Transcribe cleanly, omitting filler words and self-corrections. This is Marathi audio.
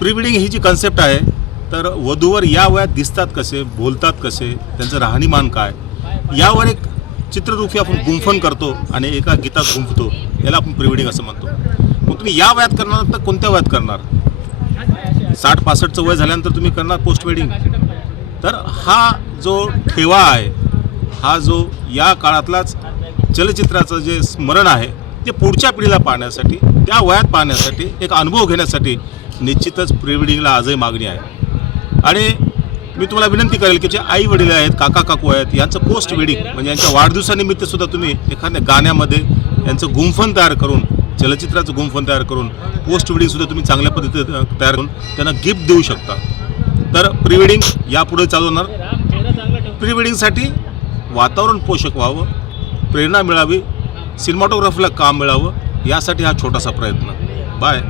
प्री वेडिंग ही जी कन्सेप्ट आहे, तर वधूवर या वयात दिसतात कसे, बोलतात कसे, त्यांचं राहणीमान काय, यावर एक चित्ररूपी आपण गुंफन करतो आणि एका गीतात गुंफतो, याला आपण प्री वेडिंग असं म्हणतो. मग तुम्ही या वयात करणार तर कोणत्या वयात करणार? 60-65चं वय झाल्यानंतर तुम्ही करणार पोस्ट वेडिंग? तर हा जो ठेवा आहे, हा जो या काळातलाच चलचित्राचं जे स्मरण आहे ते पुढच्या पिढीला पाहण्यासाठी, त्या वयात पाहण्यासाठी, एक अनुभव घेण्यासाठी निश्चितच प्री वेडिंगला आजही मागणी आहे. आणि मी तुम्हाला विनंती करेल की जे आई वडील आहेत, काका काकू आहेत, यांचं पोस्ट वेडिंग म्हणजे यांच्या वाढदिवसानिमित्त सुद्धा तुम्ही एखाद्या गाण्यामध्ये यांचं गुंफन तयार करून, चलचित्राचं गुंफन तयार करून पोस्ट वेडिंगसुद्धा तुम्ही चांगल्या पद्धतीने तयार करून त्यांना गिफ्ट देऊ शकता. तर प्री वेडिंग यापुढे चालू होणार. प्री वेडिंगसाठी वातावरण पोषक व्हावं, प्रेरणा मिळावी, सिनेमॅटोग्राफीला काम मिळावं, यासाठी हा छोटासा प्रयत्न. बाय.